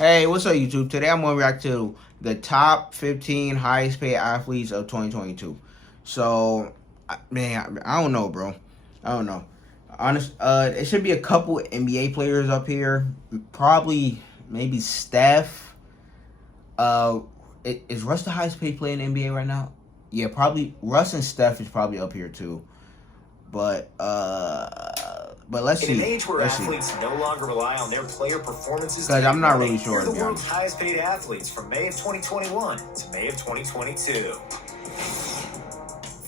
Hey, what's up, YouTube? Today I'm going to react to the top 15 highest paid athletes of 2022. So, man, I don't know, bro. I don't know. It should be a couple NBA players up here. Probably, maybe Steph. Is Russ the highest paid player in the NBA right now? Yeah, probably. Russ and Steph is probably up here too. But let's see. In an age where athletes no longer rely on their player performances, because I'm not really sure. Here are the world's highest paid athletes from May of 2021 to May of 2022.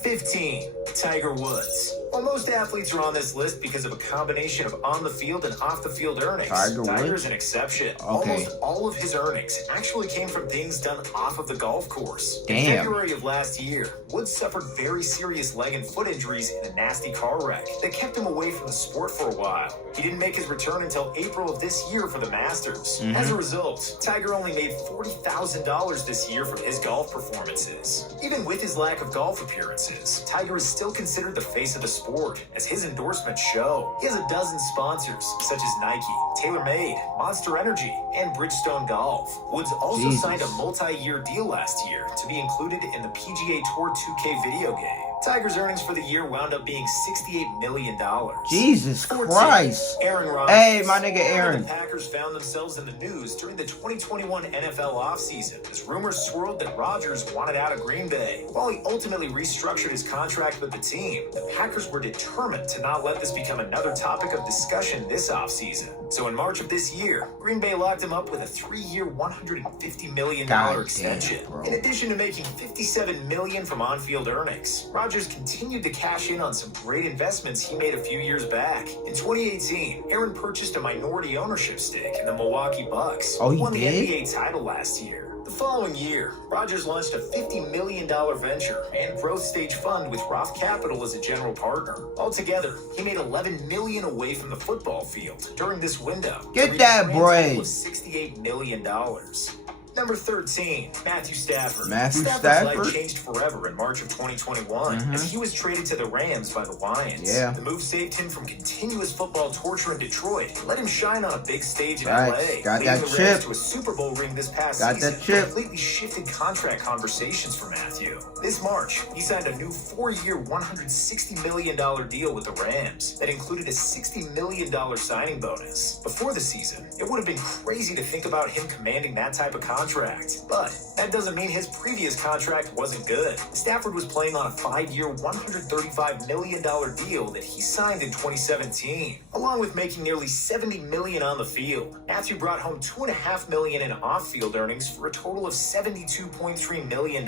15. Tiger Woods. While most athletes are on this list because of a combination of on-the-field and off-the-field earnings, Tiger's an exception. Okay. Almost all of his earnings actually came from things done off of the golf course. Damn. In February of last year, Woods suffered very serious leg and foot injuries in a nasty car wreck that kept him away from the sport for a while. He didn't make his return until April of this year for the Masters. As a result, Tiger only made $40,000 this year from his golf performances. Even with his lack of golf appearances, Tiger is still considered the face of the sport, as his endorsements show. He has a dozen sponsors, such as Nike, TaylorMade, Monster Energy, and Bridgestone Golf. Woods also signed a multi-year deal last year to be included in the PGA Tour 2K video game. Tiger's earnings for the year wound up being $68 million. Jesus Christ. Aaron Rodgers. Hey, my nigga Aaron. The Packers found themselves in the news during the 2021 NFL offseason as rumors swirled that Rodgers wanted out of Green Bay. While he ultimately restructured his contract with the team, the Packers were determined to not let this become another topic of discussion this offseason. So in March of this year, Green Bay locked him up with a 3-year, $150 million extension. In addition to making $57 million from on-field earnings, Rodgers continued to cash in on some great investments he made a few years back. In 2018, Aaron purchased a minority ownership stake in the Milwaukee Bucks. Oh, he won the did? NBA title last year. The following year, Rodgers launched a $50 million venture and growth stage fund with Roth Capital as a general partner. Altogether, he made $11 million away from the football field during this window. Get that bread. $68 million. Number 13, Matthew Stafford. Matthew Stafford's Stafford? life changed forever in March of 2021 as he was traded to the Rams by the Lions. Yeah. The move saved him from continuous football torture in Detroit, let him shine on a big stage in LA. Got leading that the chip. Rams to a Super Bowl ring this past Got season. that chip. Completely shifted contract conversations for Matthew. This March, he signed a new 4-year, $160 million deal with the Rams that included a $60 million signing bonus. Before the season, it would have been crazy to think about him commanding that type of contract. But that doesn't mean his previous contract wasn't good. Stafford was playing on a 5-year, $135 million deal that he signed in 2017. Along with making nearly $70 million on the field, Matthew brought home $2.5 million in off-field earnings for a total of $72.3 million,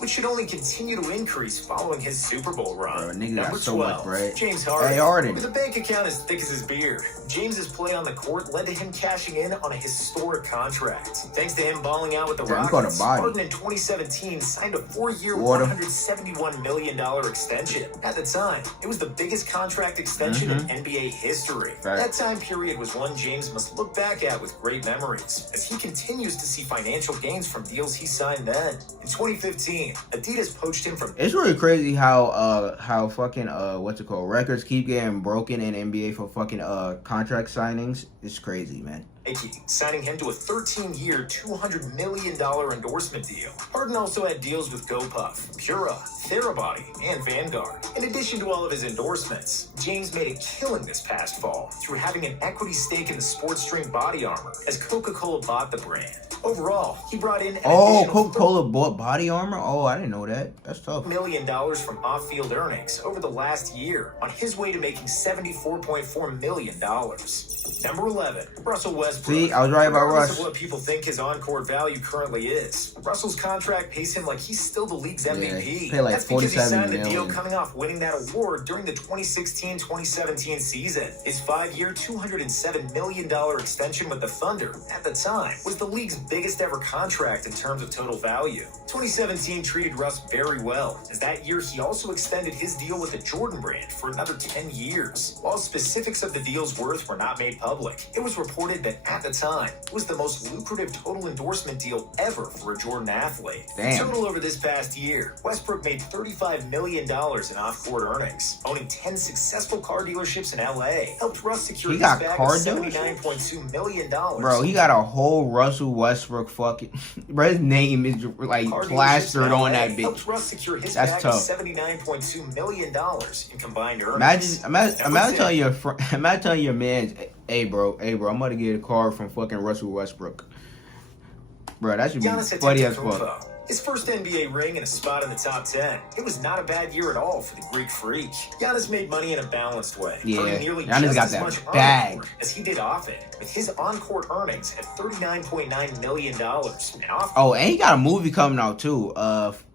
which should only continue to increase following his Super Bowl run. Bro, nigga Number got so much 12, bread. James Harden. Hey, Harden. With a bank account as thick as his beard, James's play on the court led to him cashing in on a historic contract. Thanks to him balling out with the Rockets, Harden in 2017 signed a 4-year, $171 million extension. At the time, it was the biggest contract extension in NBA history. That time period was one James must look back at with great memories, as he continues to see financial gains from deals he signed then. In 2015, Adidas poached him from... It's really crazy how fucking records keep getting broken in NBA for fucking contract signings. It's crazy, man. Signing him to a 13-year, $200 million endorsement deal. Harden also had deals with GoPuff, Pura, Therabody, and Vanguard. In addition to all of his endorsements, James made a killing this past fall through having an equity stake in the sports drink Body Armor as Coca-Cola bought the brand. Overall, he brought in Coca-Cola bought Body Armor? Oh, I didn't know that. That's tough. $1 million from off-field earnings over the last year, on his way to making $74.4 million. Number 11, Russell Westbrook. See, I was right about Regardless Russ. of what people think his on-court value currently is, Russell's contract pays him like he's still the league's MVP. He paid like That's because he signed $47 a deal million. coming off winning that award during the 2016-2017 season. His 5-year, $207 million extension with the Thunder, at the time, was the league's biggest ever contract in terms of total value. 2017 treated Russ very well, as that year he also extended his deal with the Jordan brand for another 10 years. While specifics of the deal's worth were not made public, it was reported that at the time, it was the most lucrative total endorsement deal ever for a Jordan athlete. Damn. Total over this past year, Westbrook made $35 million in off-court earnings. Owning 10 successful car dealerships in LA helped Russ secure his bag of $79.2 million. Bro, he got a whole Russell Westbrook fucking... Bro, his name is like plastered on that bitch. Helped Russ secure his That's bag tough. of $79.2 million in combined earnings. Imagine telling your imagine telling your man, hey bro, I'm about to get a card from fucking Russell Westbrook. Bro, that should be funny as fuck. His first NBA ring and a spot in the top 10. It was not a bad year at all for the Greek freak. Giannis made money in a balanced way. Yeah, nearly Giannis just got as that much bag as he did off it, with his on-court earnings at $39.9 million. And off Oh, and he got a movie coming out too,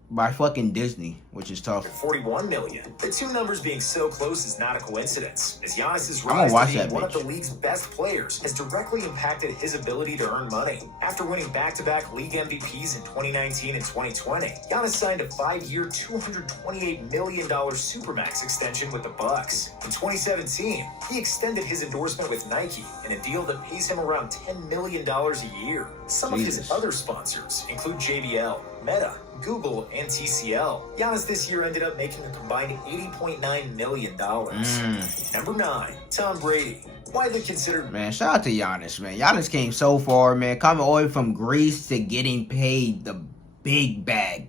by fucking Disney, which is tough. $41 million. The two numbers being so close is not a coincidence, as Giannis's I'm gonna rise watch to being that one bitch. of the league's best players has directly impacted his ability to earn money. After winning back-to-back league MVPs in 2019 and 2020, Giannis signed a 5-year, $228 million Supermax extension with the Bucks. In 2017, he extended his endorsement with Nike in a deal that pays him around $10 million a year. Some of his other sponsors include JBL, Meta, Google, and TCL. Giannis this year ended up making a combined $80.9 million. Number 9, Tom Brady. Widely considered... Man, shout out to Giannis, man. Giannis came so far, man. Coming all the way from Greece to getting paid the big bag,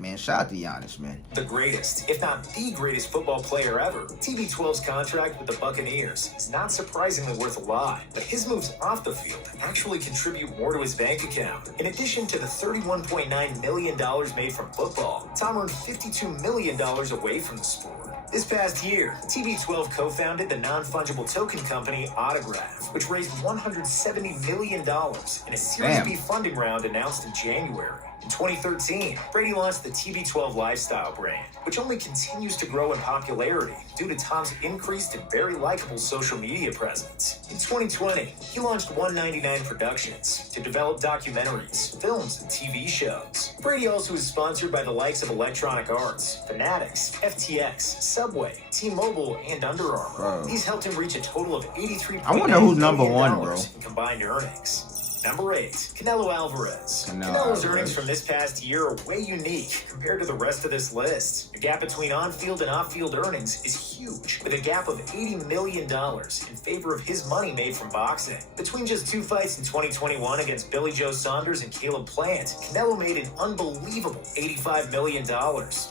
man. Shout out to Giannis, man. the greatest, if not the greatest football player ever. TB12's contract with the Buccaneers is not surprisingly worth a lot, but his moves off the field actually contribute more to his bank account. In addition to the $31.9 million made from football, Tom earned $52 million away from the sport. This past year, TB12 co-founded the non-fungible token company Autograph, which raised $170 million in a Series B funding round announced in January. In 2013, Brady launched the TB12 lifestyle brand, which only continues to grow in popularity due to Tom's increased and very likable social media presence. In 2020, he launched 199 Productions to develop documentaries, films, and TV shows. Brady also is sponsored by the likes of Electronic Arts, Fanatics, FTX, Subway, T-Mobile, and Under Armour. These helped him reach a total of $83 I wonder who's number one, bro. in combined earnings. Number 8, Canelo Alvarez. Canelo's earnings from this past year are way unique compared to the rest of this list. The gap between on-field and off-field earnings is huge, with a gap of $80 million in favor of his money made from boxing. Between just 2 fights in 2021 against Billy Joe Saunders and Caleb Plant, Canelo made an unbelievable $85 million.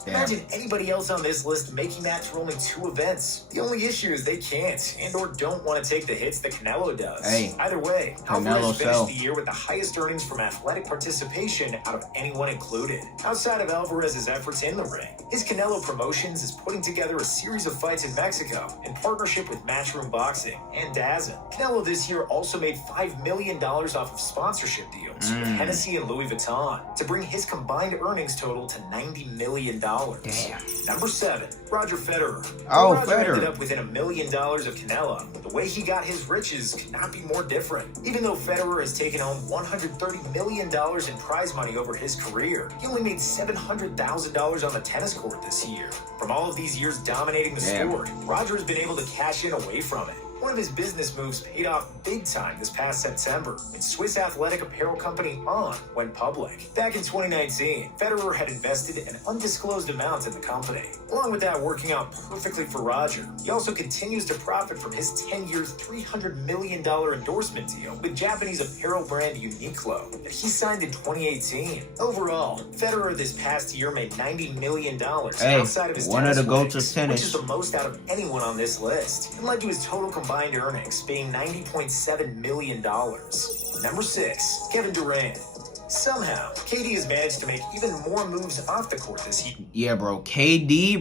Imagine anybody else on this list making that through only 2 events. The only issue is they can't and or don't want to take the hits that Canelo does. Either way, Alvarez finished the year with the highest earnings from athletic participation out of anyone included. Outside of Alvarez's efforts in the ring, his Canelo Promotions is putting together a series of fights in Mexico in partnership with Matchroom Boxing and DAZN. Canelo this year also made $5 million off of sponsorship deals with Hennessy and Louis Vuitton to bring his combined earnings total to $90 million. Number 7, Roger Federer. Roger ended up within $1 million of Canelo. The way he got his riches could not be more different. Even though Federer has taken home $130 million in prize money over his career, he only made $700,000 on the tennis court this year. From all of these years dominating the sport, Roger has been able to cash in away from it. One of his business moves paid off big time this past September when Swiss athletic apparel company On went public. Back in 2019, Federer had invested an undisclosed amount in the company. Along with that working out perfectly for Roger, he also continues to profit from his 10-year, $300 million endorsement deal with Japanese apparel brand Uniqlo that he signed in 2018. Overall, Federer this past year made $90 million outside of his tennis winnings, which is the most out of anyone on this list, and led to his total combined earnings being $90.7 million. Number 6, Kevin Durant. Somehow, KD has managed to make even more moves off the court this year. Yeah, bro. KD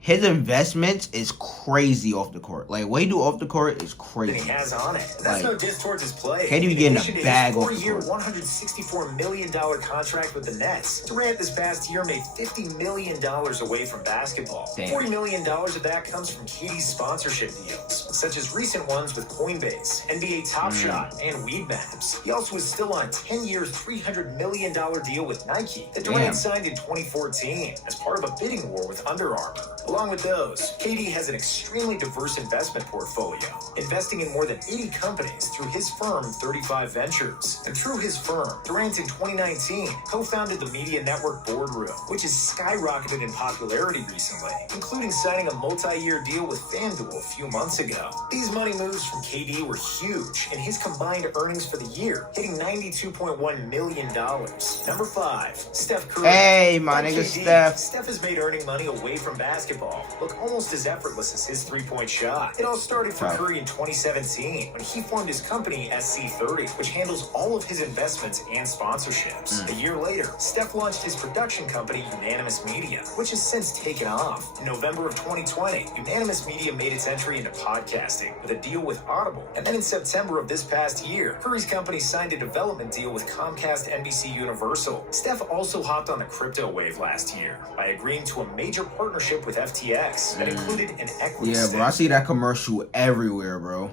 his investments is crazy off the court. Like, what he do off the court is crazy. He has on it. That's no diss towards his play. KD be getting a bag off the court. court. $4-year, $164 million contract with the Nets. Durant this past year made $50 million away from basketball. Damn. $40 million of that comes from KD's sponsorship deals, such as recent ones with Coinbase, NBA Top Shot, and Weedmaps. He also is still on a 10-year, $300 million deal with Nike that Durant signed in 2014 as part of a bidding war with Under Armour. Along with those, KD has an extremely diverse investment portfolio, investing in more than 80 companies through his firm 35 Ventures. And through his firm, Durant in 2019 co-founded the Media Network Boardroom, which has skyrocketed in popularity recently, including signing a multi-year deal with FanDuel a few months ago. These money moves from KD were huge, and his combined earnings for the year hitting $92.1 million. Number 5, Steph Curry. Hey, my nigga Steph. Steph has made earning money away from basketball look almost as effortless as his three-point shot. It all started for Curry in 2017 when he formed his company SC30, which handles all of his investments and sponsorships. A year later, Steph launched his production company Unanimous Media, which has since taken off. In November of 2020, Unanimous Media made its entry into podcasting with a deal with Audible. And then in September of this past year, Curry's company signed a development deal with Comcast NBC Universal. Steph also hopped on the crypto wave last year by agreeing to a major partnership with FTX that included an equity Yeah, bro, I see that commercial everywhere, bro.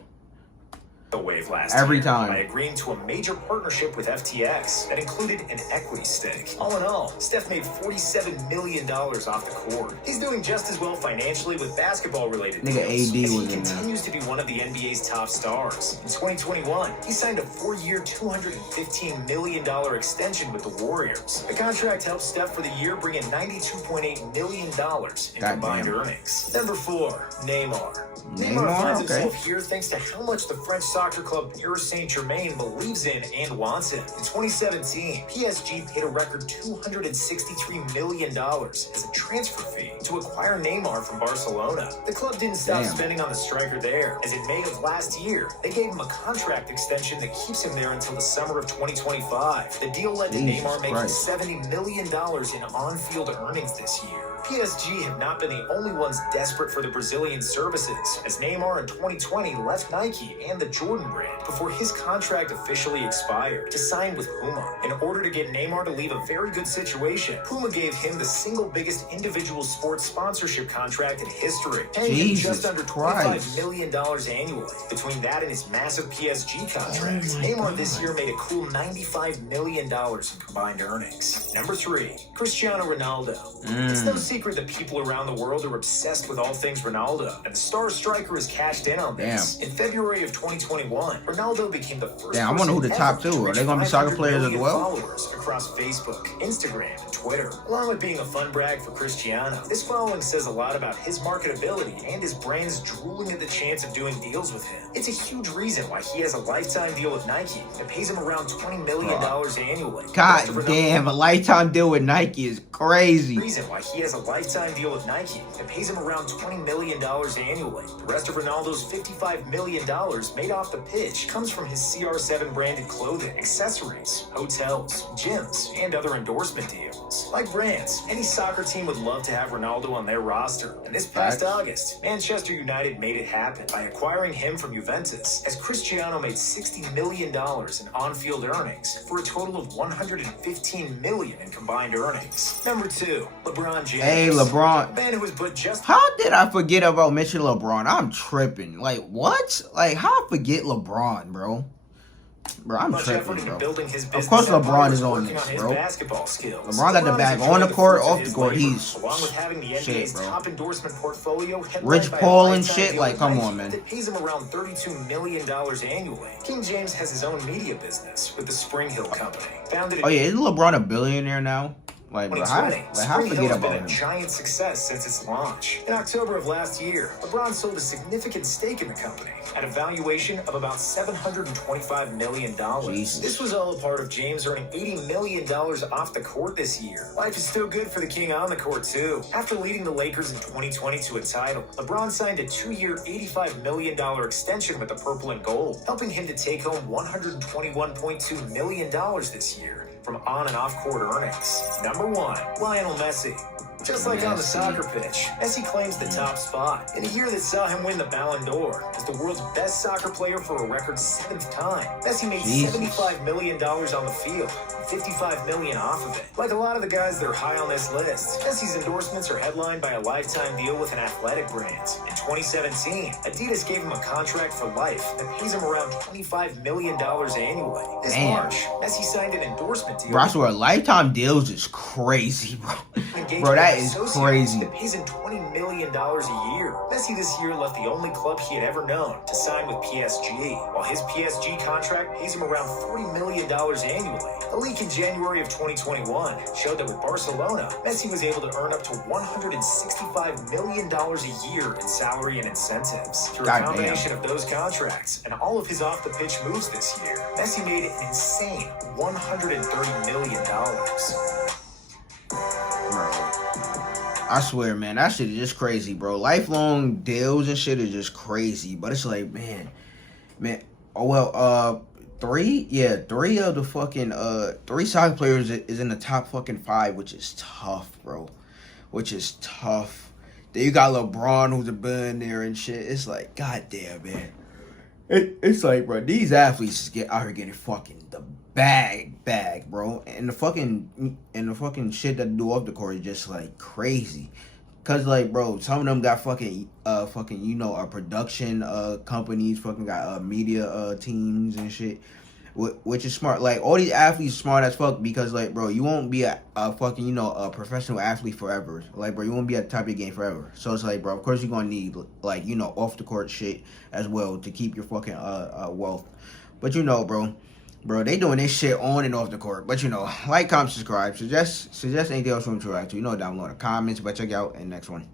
The wave last every year time by agreeing to a major partnership with FTX that included an equity stake. All in all, Steph made $47 million off the court. He's doing just as well financially with basketball-related deals, AD as he was in continues to be one of the NBA's top stars. In 2021, he signed a 4-year, $215 million extension with the Warriors. The contract helped Steph for the year bring in $92.8 million in combined earnings. Number 4, Neymar. Neymar finds himself here thanks to how much the French soccer club Paris Saint-Germain believes in and wants him. In 2017, PSG paid a record $263 million as a transfer fee to acquire Neymar from Barcelona. The club didn't stop spending on the striker there, as in May of last year, they gave him a contract extension that keeps him there until the summer of 2025. The deal led to Neymar making $70 million in on-field earnings this year. PSG have not been the only ones desperate for the Brazilian services, as Neymar in 2020 left Nike and the Jordan brand before his contract officially expired to sign with Puma. In order to get Neymar to leave a very good situation, Puma gave him the single biggest individual sports sponsorship contract in history, paying him just under $25 million annually. Between that and his massive PSG contract, Neymar this year made a cool $95 million in combined earnings. Number 3, Cristiano Ronaldo. It's no secret that people around the world are obsessed with all things Ronaldo, and the star striker has cashed in on this. In February of 2021, Ronaldo became the first I wonder who the top 2 are. They gonna be soccer players as well? Followers across Facebook, Instagram, and Twitter. Along with being a fun brag for Cristiano, this following says a lot about his marketability and his brand's drooling at the chance of doing deals with him. It's a huge reason why he has a lifetime deal with Nike that pays him around $20 million annually. God damn, a lifetime deal with Nike is crazy. Reason why he has a lifetime deal with Nike that pays him around $20 million annually. The rest of Ronaldo's $55 million made off the pitch comes from his CR7 branded clothing, accessories, hotels, gyms, and other endorsement deals. Like brands, any soccer team would love to have Ronaldo on their roster. And this past August, Manchester United made it happen by acquiring him from Juventus, as Cristiano made $60 million in on-field earnings for a total of $115 million in combined earnings. Number 2, LeBron James. Hey, LeBron. Man who was put just how did I forget about mentioning LeBron? I'm tripping. Like, what? Like, how I forget LeBron, bro? Bro, I'm tripping, bro. Of course LeBron is on this, bro. LeBron got the bag on the court, off the court. He's shit, bro. Rich Paul and shit. Like, come on, man. That pays him around $32 million annually. King James has his own media business with the Spring Hill Company. Oh yeah, isn't LeBron a billionaire now? Like, bro, how forget about him? A giant success since its launch. In October of last year, LeBron sold a significant stake in the company at a valuation of about $725 million. Jesus. This was all a part of James earning $80 million off the court this year. Life is still good for the king on the court, too. After leading the Lakers in 2020 to a title, LeBron signed a 2-year, $85 million extension with the Purple and Gold, helping him to take home $121.2 million this year from on and off court earnings. Number 1, Lionel Messi. Just like on the soccer pitch, Messi claims the top spot in a year that saw him win the Ballon d'Or as the world's best soccer player for a record 7th time. Messi made $75 million on the field, $55 million off of it. Like a lot of the guys that are high on this list, Messi's endorsements are headlined by a lifetime deal with an athletic brand. In 2017, Adidas gave him a contract for life that pays him around $25 million annually. This March, Messi signed an endorsement deal. Bro, I swear, lifetime deals is crazy, bro. Bro, that is crazy. That pays him $20 million a year. Messi this year left the only club he had ever known to sign with PSG, while his PSG contract pays him around $40 million annually. A leak in January of 2021 showed that with Barcelona, Messi was able to earn up to $165 million a year in salary and incentives. Through a combination of those contracts and all of his off-the-pitch moves this year, Messi made an insane $130 million. Bro, I swear, man, that shit is just crazy, bro. Lifelong deals and shit is just crazy. But it's like, man. Oh well, three of the fucking three soccer players is in the top fucking 5, which is tough, bro. Which is tough. Then you got LeBron who's a billionaire and shit. It's like, goddamn, man. It's like, bro, these athletes get out here getting fucking the bag, bro. And the fucking shit that they do off the court is just like crazy. Cause like, bro, some of them got fucking production companies, fucking got media teams and shit, which is smart. Like, all these athletes smart as fuck because, like, bro, you won't be a fucking a professional athlete forever. Like, bro, you won't be at the top of your game forever. So it's like, bro, of course you're gonna need like off the court shit as well to keep your fucking wealth. But bro, they doing this shit on and off the court. But like, comment, subscribe, suggest anything else from to react to. Down below in the comments. But check out in the next one.